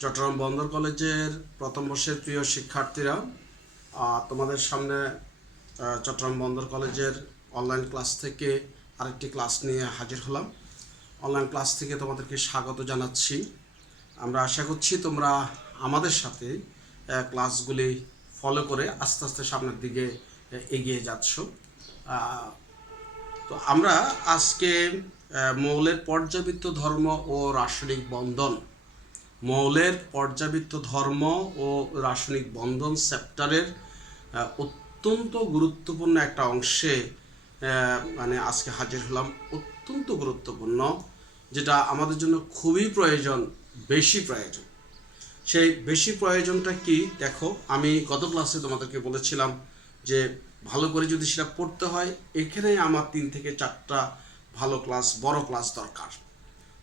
চট্টগ্রাম বন্দর কলেজের প্রথম বর্ষের প্রিয় শিক্ষার্থীরা, তোমাদের সামনে চট্টগ্রাম বন্দর কলেজের অনলাইন ক্লাস থেকে আরেকটি ক্লাস নিয়ে হাজির হলাম। অনলাইন ক্লাস থেকে তোমাদেরকে স্বাগত জানাচ্ছি। আমরা আশা করছি তোমরা আমাদের সাথে ক্লাসগুলি ফলো করে আস্তে আস্তে সামনের দিকে এগিয়ে যাচ্ছ। তো আমরা আজকে মৌলের পর্যাবৃত্ত ধর্ম ও রাসায়নিক বন্ধন, মৌলের পর্যাবৃত্ত ধর্ম ও রাসায়নিক বন্ধন চ্যাপ্টারের অত্যন্ত গুরুত্বপূর্ণ একটা অংশে আজকে হাজির হলাম। অত্যন্ত গুরুত্বপূর্ণ, যেটা আমাদের জন্য খুবই প্রয়োজন, বেশি প্রয়োজন। সেই বেশি প্রয়োজনটা কি দেখো, আমি গত ক্লাসে তোমাদেরকে বলেছিলাম যে ভালো করে যদি সেটা পড়তে হয়, এখানে আমার 3 থেকে 4টা ভালো ক্লাস, বড় ক্লাস দরকার।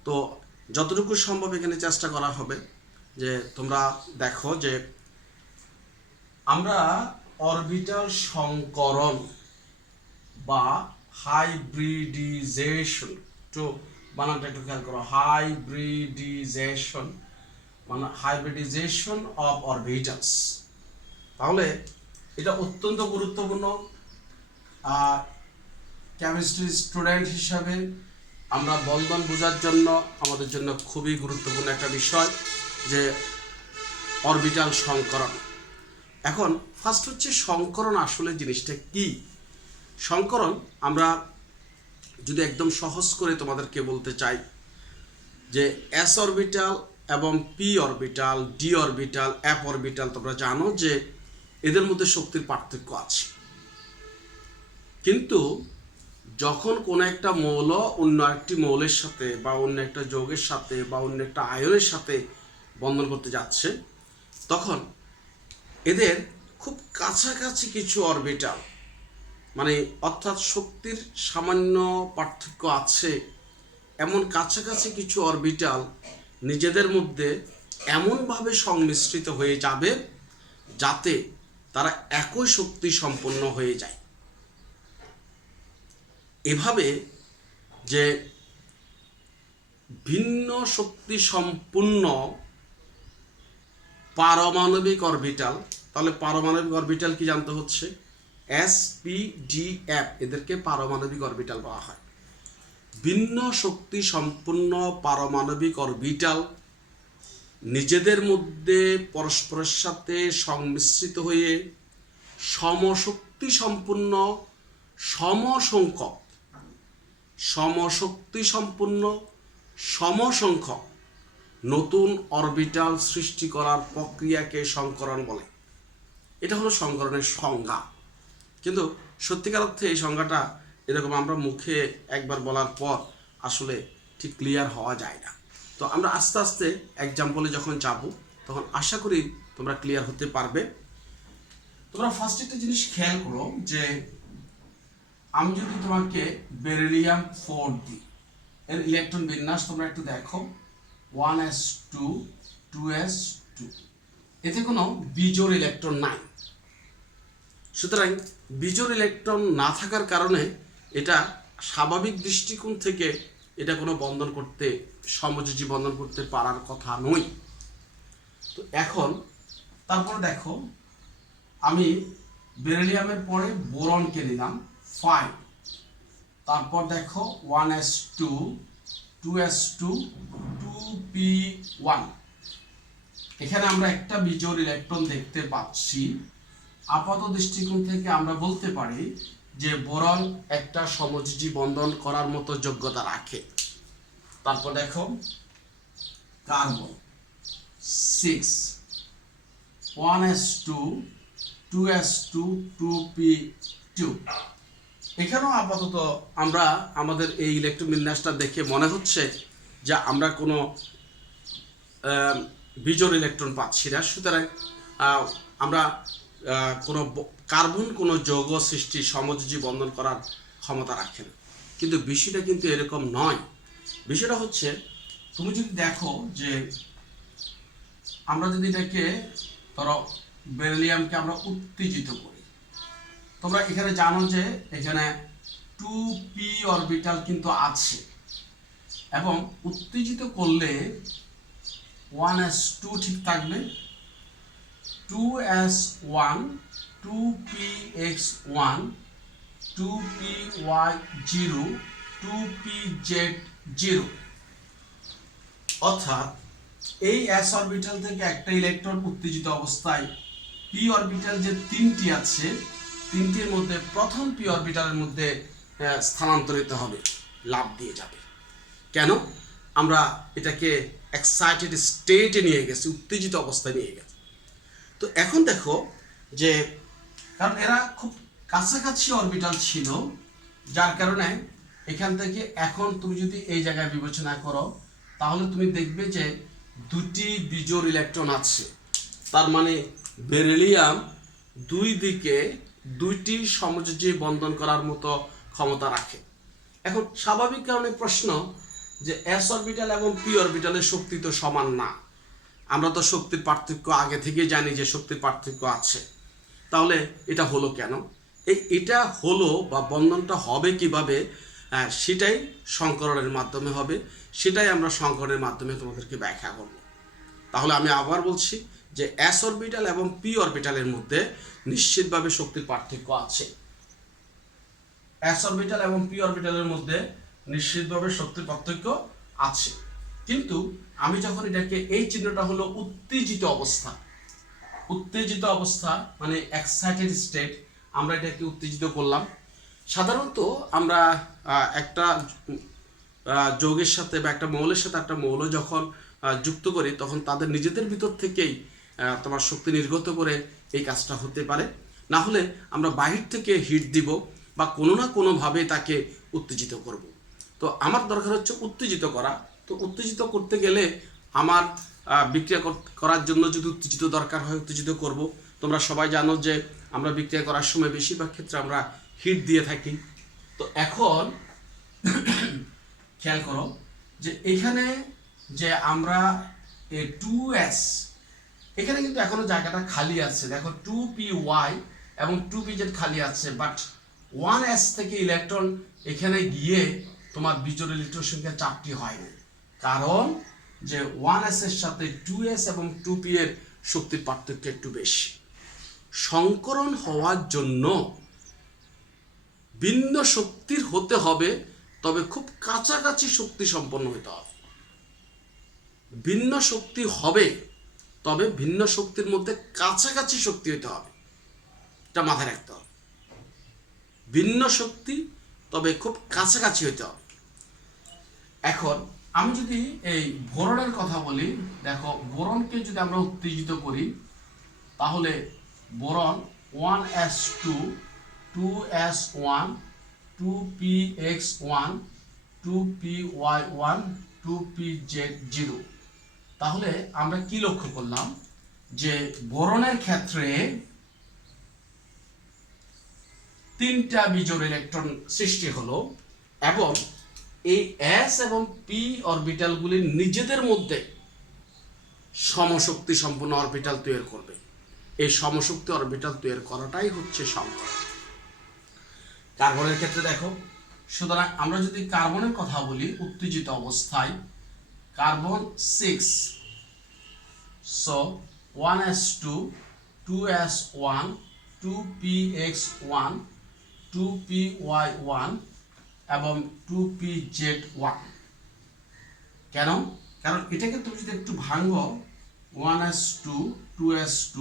তো যতটুকু সম্ভব এখানে চেষ্টা করা হবে যে তোমরা দেখো যে আমরা অরবিটাল সংকরণ বা হাইব্রিডিজেশন, তো বানানটা একটু খেয়াল করো, হাইব্রিডিজেশন মানে হাইব্রিডিজেশন অফ অরবিটালস। তাহলে এটা অত্যন্ত গুরুত্বপূর্ণ। কেমিস্ট্রি স্টুডেন্ট হিসাবে আমরা বন্ধন বোঝার জন্য আমাদের জন্য খুবই গুরুত্বপূর্ণ একটা বিষয় যে অরবিটাল সংকরণ। এখন ফার্স্ট হচ্ছে সংকরণ আসলে জিনিসটা কি। সংকরণ আমরা যদি একদম সহজ করে তোমাদেরকে বলতে চাই যে এস অরবিটাল এবং P orbital, D orbital, F orbital, তোমরা জানো যে এদের মধ্যে শক্তির পার্থক্য আছে। কিন্তু যখন কোনো একটা মৌল অন্য একটি মৌলের সাথে বা অন্য একটা যৌগের সাথে বা অন্য একটা আয়নের সাথে বন্ধন করতে যাচ্ছে, তখন এদের খুব কাছাকাছি কিছু অরবিটাল, মানে অর্থাৎ শক্তির সামান্য পার্থক্য আছে এমন কাছাকাছি কিছু অরবিটাল নিজেদের মধ্যে এমনভাবে সংমিশ্রিত হয়ে যাবে যাতে তারা একই শক্তি সম্পন্ন হয়ে যায়। এভাবে যে ভিন্ন শক্তি সম্পূর্ণ পারমাণবিক অরবিটাল, তাহলে পারমাণবিক অরবিটাল কি জানতে হচ্ছে, এস পি ডি এফ, এদেরকে পারমাণবিক অরবিটাল বলা হয়। ভিন্ন শক্তি সম্পূর্ণ পারমাণবিক অরবিটাল নিজেদের মধ্যে পরস্পরের সাথে সংমিশ্রিত হয়ে সমশক্তি সম্পূর্ণ সমসংখ্যক নতুন অরবিটাল সৃষ্টি করার প্রক্রিয়াকে সংকরণ বলে। এটা হলো সংকরণের সংজ্ঞা। কিন্তু সত্যিকার অর্থে এই সংজ্ঞাটা এরকম আমরা মুখে একবার বলার পর আসলে ঠিক ক্লিয়ার হওয়া যায় না। তো আমরা আস্তে আস্তে এক্সাম্পলে যখন যাব তখন আশা করি তোমরা ক্লিয়ার হতে পারবে। তোমরা ফার্স্ট একটা জিনিস খেয়াল করো যে আমি যদি তোমাকে বেরিলিয়াম 4 দিই, এর ইলেকট্রন বিন্যাস তোমরা একটু দেখো, 1s2 2s2, এতে কোনো বিজোড় ইলেকট্রন নাই। সুতরাং বিজোড় ইলেকট্রন না থাকার কারণে এটা স্বাভাবিক দৃষ্টিকোণ থেকে এটা কোনো বন্ধন করতে, সমযোজী বন্ধন করতে পারার কথা নয়। তো এখন তারপর দেখো আমি বেরিলিয়ামের পরে বোরনকে নিলাম 5, তারপর দেখো 1s2 2s2 2p1, এখানে আমরা একটা বিজোড় ইলেকট্রন দেখতে পাচ্ছি। আপাত দৃষ্টিকোণ থেকে আমরা বলতে পারি যে বোরন একটা সমযোজী বন্ধন করার মতো যোগ্যতা রাখে। তারপর দেখো কার্বন 6, 1s2 2s2 2p2, এখানেও আপাতত আমরা আমাদের এই ইলেকট্রন বিন্যাসটা দেখে মনে হচ্ছে যে আমরা কোনো বিজোড় ইলেকট্রন পাচ্ছি না। সুতরাং আমরা কোনো কার্বন কোনো যৌগ সৃষ্টি, সমযোজী বন্ধন করার ক্ষমতা রাখে না। কিন্তু বিষয়টা কিন্তু এরকম নয়। বিষয়টা হচ্ছে তুমি যদি দেখো যে আমরা যদি এটাকে ধরো বেরিলিয়ামকে আমরা উত্তেজিত করি, তোমরা এখানে জানো যে এখানে 2p অরবিটাল কিন্তু আছে এবং উত্তেজিত করলে 1s2 ঠিক থাকবে, 2s1 2px1 2py0 2pz0। অর্থাৎ এই s অরবিটাল থেকে একটা ইলেকট্রন উত্তেজিত অবস্থায় p অরবিটাল যে তিনটি আছে, তিনটির মধ্যে প্রথম p অরবিটালের মধ্যে স্থানান্তরিত হবে, লাফ দিয়ে যাবে। কেন? আমরা এটাকে এক্সাইটেড স্টেটে নিয়ে গেছি, উত্তেজিত অবস্থায় নিয়ে গেছি। তো এখন দেখো যে কারণ এরা খুব কাছাকাছি অরবিটাল ছিল, যার কারণে এখান থেকে এখন তুমি যদি এই জায়গায় বিবেচনা করো তাহলে তুমি দেখবে যে দুটি বিজোড় ইলেকট্রন আছে। তার মানে বেরিলিয়াম দুই দিকে দুইটি সমযোজী বন্ধন করার মতো ক্ষমতা রাখে। এখন স্বাভাবিক কারণে প্রশ্ন যে এস অরবিটাল এবং পি অরবিটালের শক্তি তো সমান না। আমরা তো শক্তির পার্থক্য আগে থেকেই জানি যে শক্তির পার্থক্য আছে। তাহলে এটা হলো কেন? এটা হলো বা বন্ধনটা হবে কিভাবে, সেটাই সংকরণের মাধ্যমে হবে। সেটাই আমরা সংকরণের মাধ্যমে তোমাদেরকে ব্যাখ্যা করব। তাহলে আমি আবার বলছি যে এস অরবিটাল এবং পি অরবিটালের মধ্যে নিশ্চিতভাবে শক্তির পার্থক্য আছে। এস অরবিটাল এবং পি অরবিটালের মধ্যে নিশ্চিতভাবে শক্তির পার্থক্য আছে। কিন্তু আমি যখন এটাকে, এই চিহ্নটা হলো উত্তেজিত অবস্থা, উত্তেজিত অবস্থা মানে এক্সাইটেড স্টেট, আমরা এটাকে উত্তেজিত করলাম। সাধারণত আমরা একটা যৌগের সাথে বা একটা মৌলের সাথে একটা মৌল যখন যুক্ত করি তখন তাদের নিজেদের ভিতর থেকেই তোমার শক্তি নির্গত করে এই কাজটা হতে পারে। না হলে আমরা বাহির থেকে হিট দিব বা কোনো না কোনোভাবে তাকে উত্তেজিত করব। তো আমার দরকার হচ্ছে উত্তেজিত করা। তো উত্তেজিত করতে গেলে আমার বিক্রিয়া করার জন্য যদি উত্তেজিত দরকার হয় উত্তেজিত করব। তোমরা সবাই জানো যে আমরা বিক্রিয়া করার সময় বেশিরভাগ ক্ষেত্রে আমরা হিট দিয়ে থাকি। তো এখন খেয়াল করো যে এখানে যে আমরা 2s, এখানে কিন্তু এখনো জায়গাটা খালি আছে। দেখো 2py এবং 2pz খালি আছে, বাট 1s থেকে ইলেকট্রন এখানে গিয়ে তোমার বিজোড় ইলেকট্রন সংখ্যা 4টি হয়নি। কারণ যে 1s এর সাথে 2s এবং 2p এর শক্তির পার্থক্য একটু বেশি। সংকরণ হওয়ার জন্য ভিন্ন শক্তির হতে হবে, তবে খুব কাছাকাছি শক্তি সম্পন্ন হতে হবে। ভিন্ন শক্তি হবে, তবে ভিন্ন শক্তির মধ্যে কাছাকাছি শক্তি হতে হবে, এটা মাথায় রাখতে হবে। ভিন্ন শক্তি তবে খুব কাছাকাছি হতে হবে। এখন আমি যদি এই বোরনের কথা বলি, দেখো বোরনকে যদি আমরা উত্তেজিত করি তাহলে boron 1s2 2s1 2px1 2py1 2pz0। তাহলে আমরা কি লক্ষ্য করলাম যে বোরনের ক্ষেত্রে তিনটা বিজোড় ইলেকট্রন সৃষ্টি হলো এবং এই s এবং p অরবিটালগুলি নিজেদের মধ্যে সমশক্তি সম্পন্ন অরবিটাল তৈরি করবে। এই সমশক্তি অরবিটাল তৈরি করাটাই হচ্ছে সংকরণ। কার্বনের ক্ষেত্রে দেখো, সুতরাং আমরা যদি কার্বনের কথা বলি উত্তেজিত অবস্থায়, carbon 6, so 1s2 2s1 2px1 2py1 এবং 2pz1। কেন? কারণ এটাকে তুমি যদি একটু ভাঙো, 1s2 2s2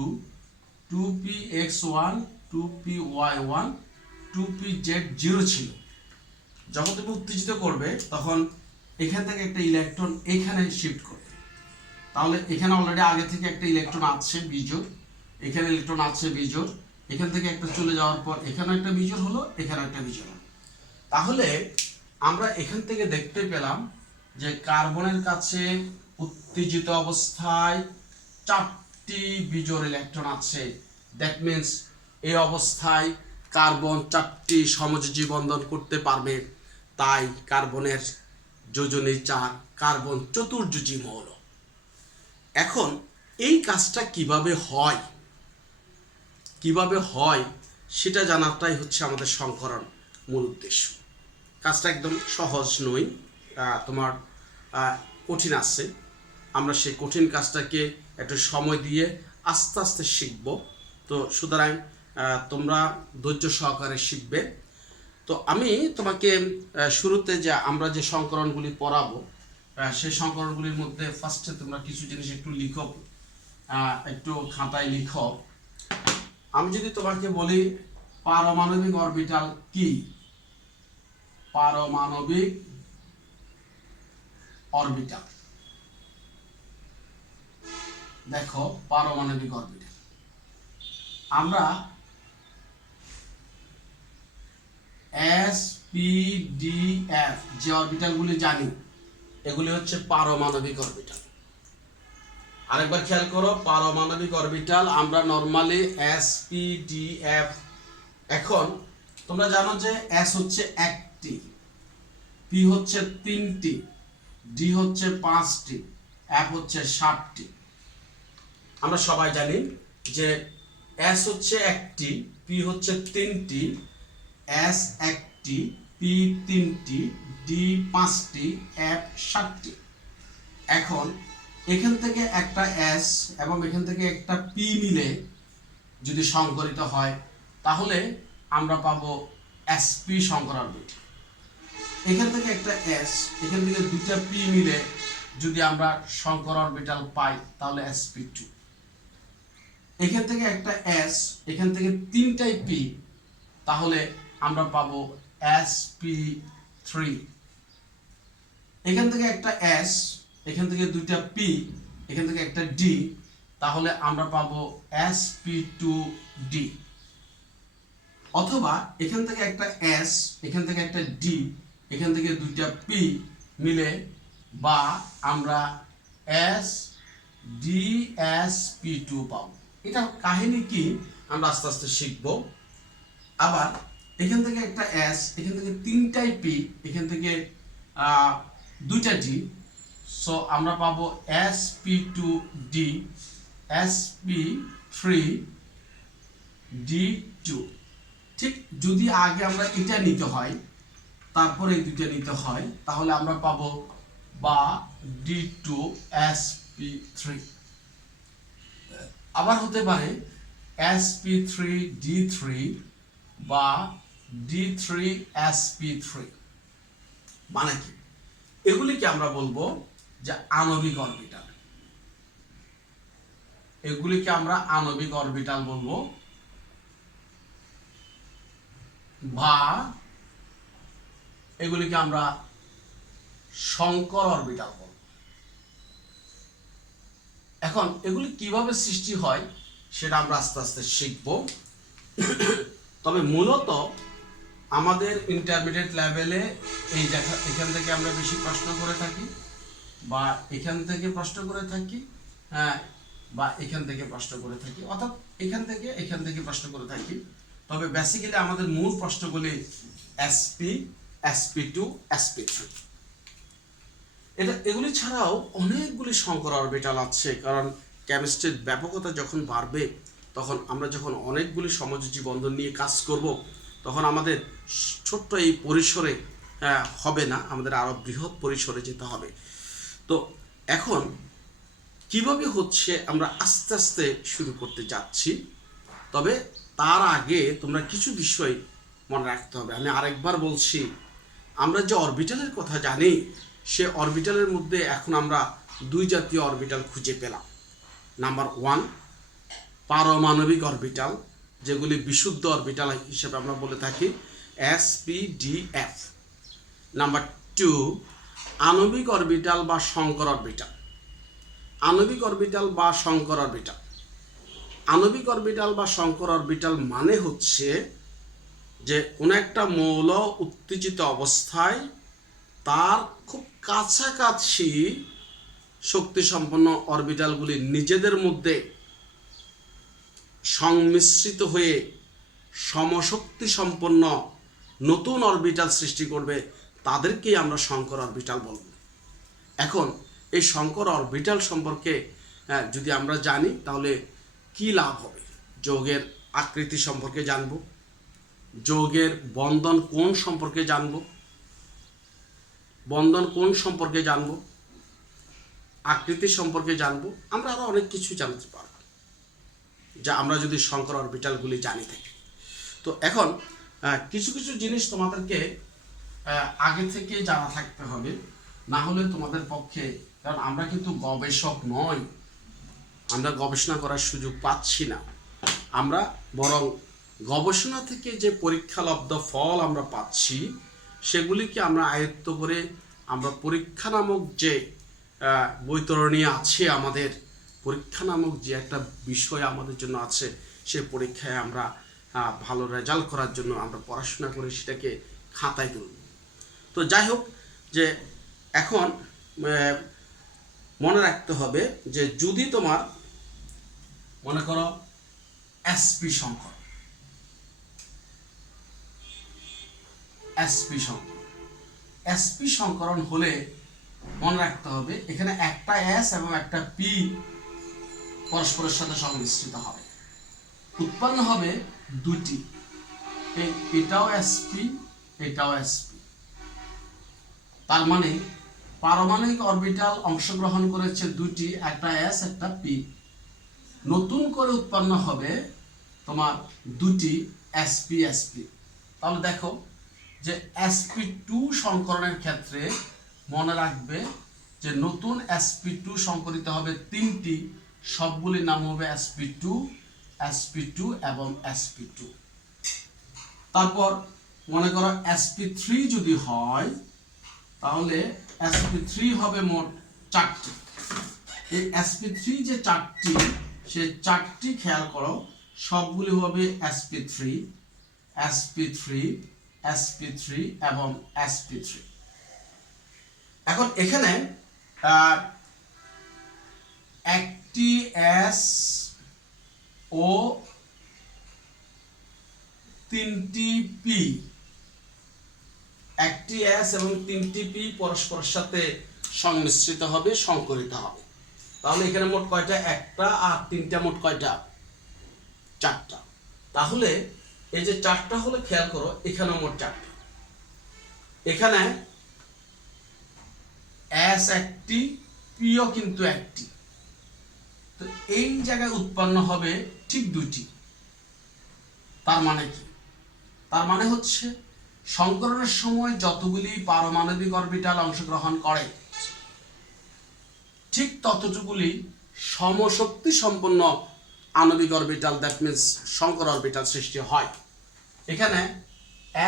2px1 2py1 2pz0 ছিল। যখন তুমি উত্তেজিত করবে তখন এখান থেকে একটা ইলেকট্রন এখানে শিফট করবে। তাহলে এখানে অলরেডি আগে থেকে একটা ইলেকট্রন আছে বিজোড়, এখানে ইলেকট্রন আছে বিজোড়, এখান থেকে একটা চলে যাওয়ার পর এখানে একটা বিজোড় হলো, এখানে একটা বিজোড় হলো। তাহলে আমরা এখান থেকে দেখতে পেলাম যে কার্বনের কাছে উত্তেজিত অবস্থায় 4টি বিজোড় ইলেকট্রন আছে। দ্যাট মিন্স এই অবস্থায় কার্বন 4টি সমযোজী বন্ধন করতে পারবে, তাই কার্বনের যোজনী 4, কার্বন চতুর্যোজী মৌল। এখন এই কাজটা কিভাবে হয় সেটা জানাটাই হচ্ছে আমাদের সংকরণ মূল উদ্দেশ্য। কাজটা একদম সহজ নয়, তোমার কঠিন আছে। আমরা সেই কঠিন কাজটাকে একটু সময় দিয়ে আস্তে আস্তে শিখব। তো সুতরাং তোমরা ধৈর্য সহকারে শিখবে। তো আমি তোমাকে শুরুতে যে আমরা যে সংকরণগুলি পড়াবো সেই সংকরণগুলির মধ্যে ফার্স্টে তোমরা কিছু জিনিস একটু লিখো, একটু খাতায় লিখো। আমি যদি তোমাকে বলি পারমাণবিক অরবিটাল কি, পারমাণবিক অরবিটাল, দেখো পারমাণবিক অরবিটাল আমরা SPDF যে অরবিটালগুলি জানি এগুলি হচ্ছে পারমাণবিক অরবিটাল। আরেকবার খেয়াল করো, পারমাণবিক অরবিটাল আমরা নরমালি SPDF। এখন তোমরা জানো যে S হচ্ছে একটি, P হচ্ছে তিনটি, D হচ্ছে পাঁচটি, F হচ্ছে 7টি। আমরা সবাই জানি যে S হচ্ছে একটি, P হচ্ছে তিনটি, S একটি, P তিনটি, D পাঁচটি, F 7টি। এখন এখান থেকে একটা S এবং এখান থেকে একটা P মিলে যদি সংকরিত হয় তাহলে আমরা পাবো SP সংকর অরবিটাল। এখান থেকে একটা S, এখান থেকে দুইটা P মিলে যদি আমরা সংকর অরবিটাল পাই তাহলে SP2। এখান থেকে একটা S, এখান থেকে তিনটাই P, তাহলে আমরা পাবো SP3। এখান থেকে একটা S, এখান থেকে দুইটা P, এখান থেকে একটা D, তাহলে আমরা পাবো SP2D। অথবা এখান থেকে একটা S, এখান থেকে একটা D, এখান থেকে দুইটা P মিলে বা আমরা SDSP2 পাবো। এটা কাহিনী কি আমরা আস্তে আস্তে শিখব। আবার এখান থেকে একটা S, এখান থেকে তিনটাই P, এখান থেকে দুইটা D, সো আমরা পাবো SP2D, SP3D2। ঠিক যদি আগে আমরা এটা নিতে হয় তারপরে এই দুইটা নিতে হয় তাহলে আমরা পাবো বা D2SP3। আবার হতে পারে SP3D3 বা D3SP3। মানে কি? এগুলিকে আমরা বলবো যে আণবিক অরবিটাল। এগুলিকে আমরা আণবিক অরবিটাল বলবো বা এগুলিকে আমরা সংকর অরবিটাল বলবো। এখন এগুলি কিভাবে সৃষ্টি হয় সেটা আমরা আস্তে আস্তে শিখব। তবে মূলত আমাদের ইন্টারমিডিয়েট লেভেলে এই এখান থেকে আমরা বেশি প্রশ্ন করে থাকি বা এখান থেকে প্রশ্ন করে থাকি, হ্যাঁ, বা এখান থেকে প্রশ্ন করে থাকি, অর্থাৎ এখান থেকে প্রশ্ন করে থাকি। তবে বেসিক্যালি আমাদের মূল প্রশ্নগুলি SP, SP2, SP3। এগুলি ছাড়াও অনেকগুলি সংকর অরবিটাল আছে, কারণ কেমিস্ট্রির ব্যাপকতা যখন বাড়বে তখন আমরা যখন অনেকগুলি সমযোজী বন্ধন নিয়ে কাজ করব তখন আমাদের ছোট্ট এই পরিসরে হবে না, আমাদের আরও বৃহৎ পরিসরে যেতে হবে। তো এখন কিভাবে হচ্ছে আমরা আস্তে আস্তে শুরু করতে যাচ্ছি। তবে তার আগে তোমরা কিছু বিষয় মনে রাখতে হবে। আমি আরেকবার বলছি, আমরা যে অরবিটালের কথা জানি সে অরবিটালের মধ্যে এখন আমরা দুই জাতীয় অরবিটাল খুঁজে পেলাম। নাম্বার 1 পারমাণবিক অরবিটাল, যেগুলি বিশুদ্ধ অরবিটাল হিসেবে আমরা বলে থাকি SPDF। নাম্বার 2 আণবিক অরবিটাল বা সংকর অরবিটাল। আণবিক অরবিটাল বা সংকর অরবিটাল, আণবিক অরবিটাল বা সংকর অরবিটাল মানে হচ্ছে যে কোনো একটা মৌল উত্তেজিত অবস্থায় তার খুব কাছাকাছি শক্তিসম্পন্ন অরবিটালগুলি নিজেদের মধ্যে সংমিশ্রিত হয়ে সমশক্তি সম্পন্ন নতুন অরবিটাল সৃষ্টি করবে, তাদেরকেই আমরা সংকর অরবিটাল বলব। এখন এই সংকর অরবিটাল সম্পর্কে যদি আমরা জানি তাহলে কি লাভ হবে? যৌগের আকৃতি সম্পর্কে জানব, যৌগের বন্ধন কোণ সম্পর্কে জানব, আকৃতি সম্পর্কে জানবো, আমরা আরো অনেক কিছু জানতে পারবো যা আমরা যদি সংকর অরবিটালগুলি জানি থাকি। তো এখন কিছু কিছু জিনিস তোমাদেরকে আগে থেকে জানা থাকতে হবে, না হলে তোমাদের পক্ষে, কারণ আমরা কিন্তু গবেষক নই, আমরা গবেষণা করার সুযোগ পাচ্ছি না, আমরা বরং গবেষণা থেকে যে পরীক্ষালব্ধ ফল আমরা পাচ্ছি সেগুলিকে আমরা আয়ত্ত করে আমরা পরীক্ষা নামক যে বৈতরণী আছে, আমাদের পরীক্ষা নামক যে একটা বিষয় আমাদের জন্য আছে, সে পরীক্ষায় আমরা ভালো রেজাল্ট করার জন্য আমরা পড়াশোনা করে সেটাকে খাতায় তুলব। তো যাই হোক, যে এখন মনে রাখতে হবে যে যদি তোমার মনে করো এসপি সংকর, এসপি সংকরণ হলে মনে রাখতে হবে এখানে একটা এস এবং একটা পি পরস্পরের সাথে সংমিশ্রিত হবে, উৎপন্ন হবে দুটি, এটাও এসপি এটাও এসপি। তার মানে পারমাণবিক অরবিটাল অংশগ্রহণ করেছে দুটি, একটা এস একটা পি, নতুন করে উৎপন্ন হবে তোমার দুটি এসপি এসপি। তাহলে দেখো যে sp2 সংকরণের ক্ষেত্রে মনে রাখবে যে নতুন sp2 সংকরিত হবে তিনটি, সবগুলির নাম হবে sp2 sp2 এবং sp2। তারপর মনে করো sp3 যদি হয় তাহলে sp3 হবে মোট চারটি। এই sp3 যে চারটি, সে চারটি খেয়াল করো সবগুলি হবে sp3 sp3 sp3 এবং sp3। এখন এখানে একটি s ও তিনটি p, একটি s এবং তিনটি p পরস্পরের সাথে সংমিশ্রিত হবে, সংকরিত হবে। তাহলে এখানে মোট কয়টা? একটা, আর তিনটা মোট কয়টা? চারটা। তাহলে এই যে চারটা হলে খেয়াল করো এখানে মোট চারটা, এখানে এস একটি, পিও কিন্তু একটি, তো এই জায়গায় উৎপন্ন হবে ঠিক দুটি। তার মানে কি? তার মানে হচ্ছে সংকরণের সময় যতগুলি পারমাণবিক অরবিটাল অংশগ্রহণ করে ঠিক ততটুকুলি সমশক্তি সম্পন্ন আণবিক অরবিটাল, দ্যাট মিন্স সংকর অরবিটাল সৃষ্টি হয়। এখানে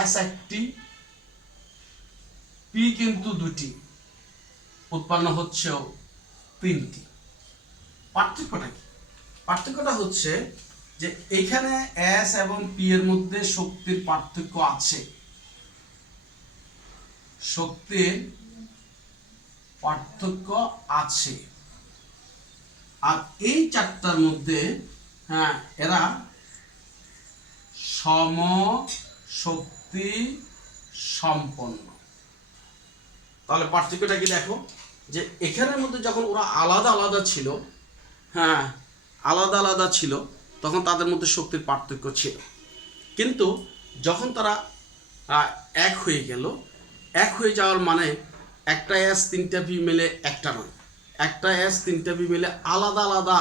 এস একটি, পি কিন্তু দুটি, উৎপন্ন হচ্ছেও তিনটি। পার্থক্যটা কি? পার্থক্যটা হচ্ছে যে এখানে এস এবং পি এর মধ্যে শক্তির পার্থক্য আছে, শক্তির পার্থক্য আছে, আর এই চারটার মধ্যে এরা সম শক্তি সম্পন্ন। তাহলে পার্থক্যটা কি দেখো, যে এখানের মধ্যে যখন ওরা আলাদা আলাদা ছিল, আলাদা আলাদা ছিল, তখন তাদের মধ্যে শক্তির পার্থক্য ছিল, কিন্তু যখন তারা এক হয়ে গেল, এক হয়ে যাওয়ার মানে একটা এস তিনটা পি মিলে একটা নয়, একটা এস তিনটা পি মিলে আলাদা আলাদা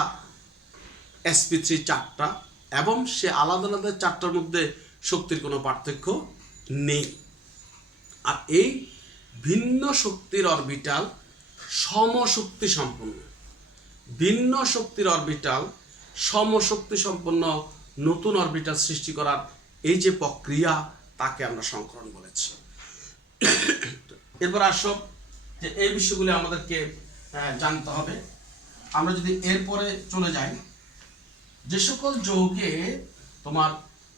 sp3 চারটা, এবং সে আলাদা আলাদা চারটার মধ্যে শক্তির কোনো পার্থক্য নেই। আর এই ভিন্ন শক্তির অরবিটাল সমশক্তি সম্পন্ন, ভিন্ন শক্তির অরবিটাল সমশক্তি সম্পন্ন নতুন অরবিটাল সৃষ্টি করার এই যে প্রক্রিয়া, তাকে আমরা সংকরণ বলেছি। এরপর আসো যে এই বিষয়গুলি আমাদেরকে জানতে হবে। আমরা যদি এরপরে চলে যাই, যে সকল যৌগে তোমার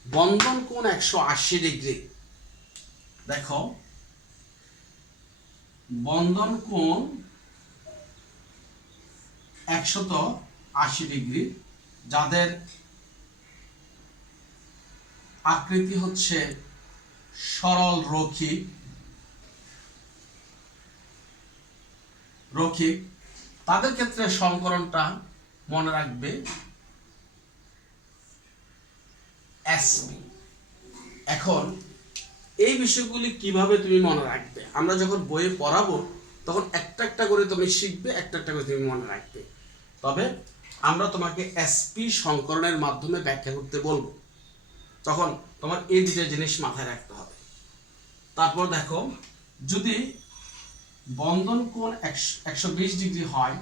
বন্ধন কোণ 180 ডিগ্রি, দেখো বন্ধন কোণ 180 ডিগ্রি, যাদের আকৃতি হচ্ছে সরল রৈখিক, তাদের ক্ষেত্রে সংকরণটা মনে রাখবে এসপি। এখন এই বিষয়গুলি কিভাবে তুমি মনে রাখবে? আমরা যখন বইয়ে পড়াবো তখন একটা একটা করে তুমি শিখবে, একটা একটা করে তুমি মনে রাখবে। তবে আমরা তোমাকে এসপি সংকরণের মাধ্যমে ব্যাখ্যা করতে বলবো, তখন তোমার এই দুটো জিনিস মাথায় রাখতে হবে। তারপর দেখো, যদি বন্ধন কোণ 120 ডিগ্রি হয়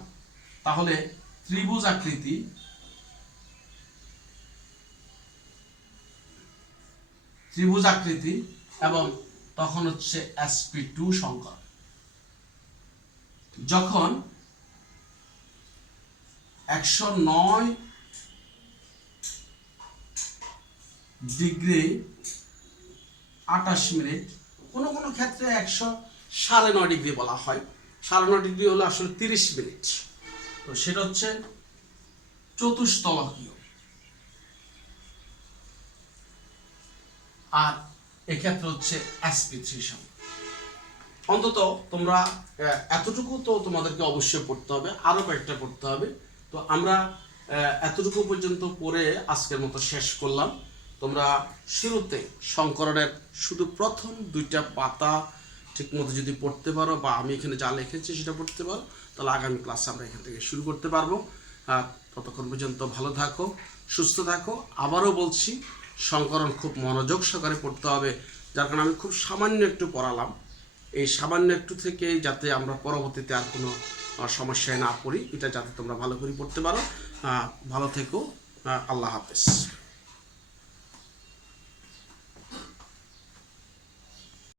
তাহলে ত্রিভুজ আকৃতি এবং তখন হচ্ছে sp2 সংকরণ। যখন 109 ডিগ্রি 28 মিনিট, কোনো কোনো ক্ষেত্রে 109.5 ডিগ্রি বলা হয়, 9.5 ডিগ্রি হলো আসলে 30 মিনিট, তো সেটা হচ্ছে চতুস্তলকীয়। আর এক্ষেত্রে হচ্ছে sp3 সংকরণ। অন্তত তোমরা এতটুকু তো তোমাদেরকে অবশ্যই পড়তে হবে, আরো কয়েকটা পড়তে হবে। তো আমরা এতটুকু পর্যন্ত পড়ে আজকের মতো শেষ করলাম। তোমরা শুরুতে সংকরণের শুধু প্রথম 2টা পাতা ঠিকমতো যদি পড়তে পারো, বা আমি এখানে যা লিখেছি সেটা পড়তে পারো, তাহলে আগামী ক্লাসে আমরা এখান থেকে শুরু করতে পারবো। ততক্ষণ পর্যন্ত ভালো থাকো, সুস্থ থাকো। আবারও বলছি, সংকরণ খুব মনোযোগ সহকারে পড়তে হবে, যার কারণে আমি খুব সামান্য একটু পড়ালাম। এই সামান্য একটু থেকে যাতে আমরা পরবর্তীতে আর কোনো সমস্যায় না পড়ি, এটা যাতে তোমরা ভালো করে পড়তে পারো। ভালো থেকো, আল্লাহ হাফেজ।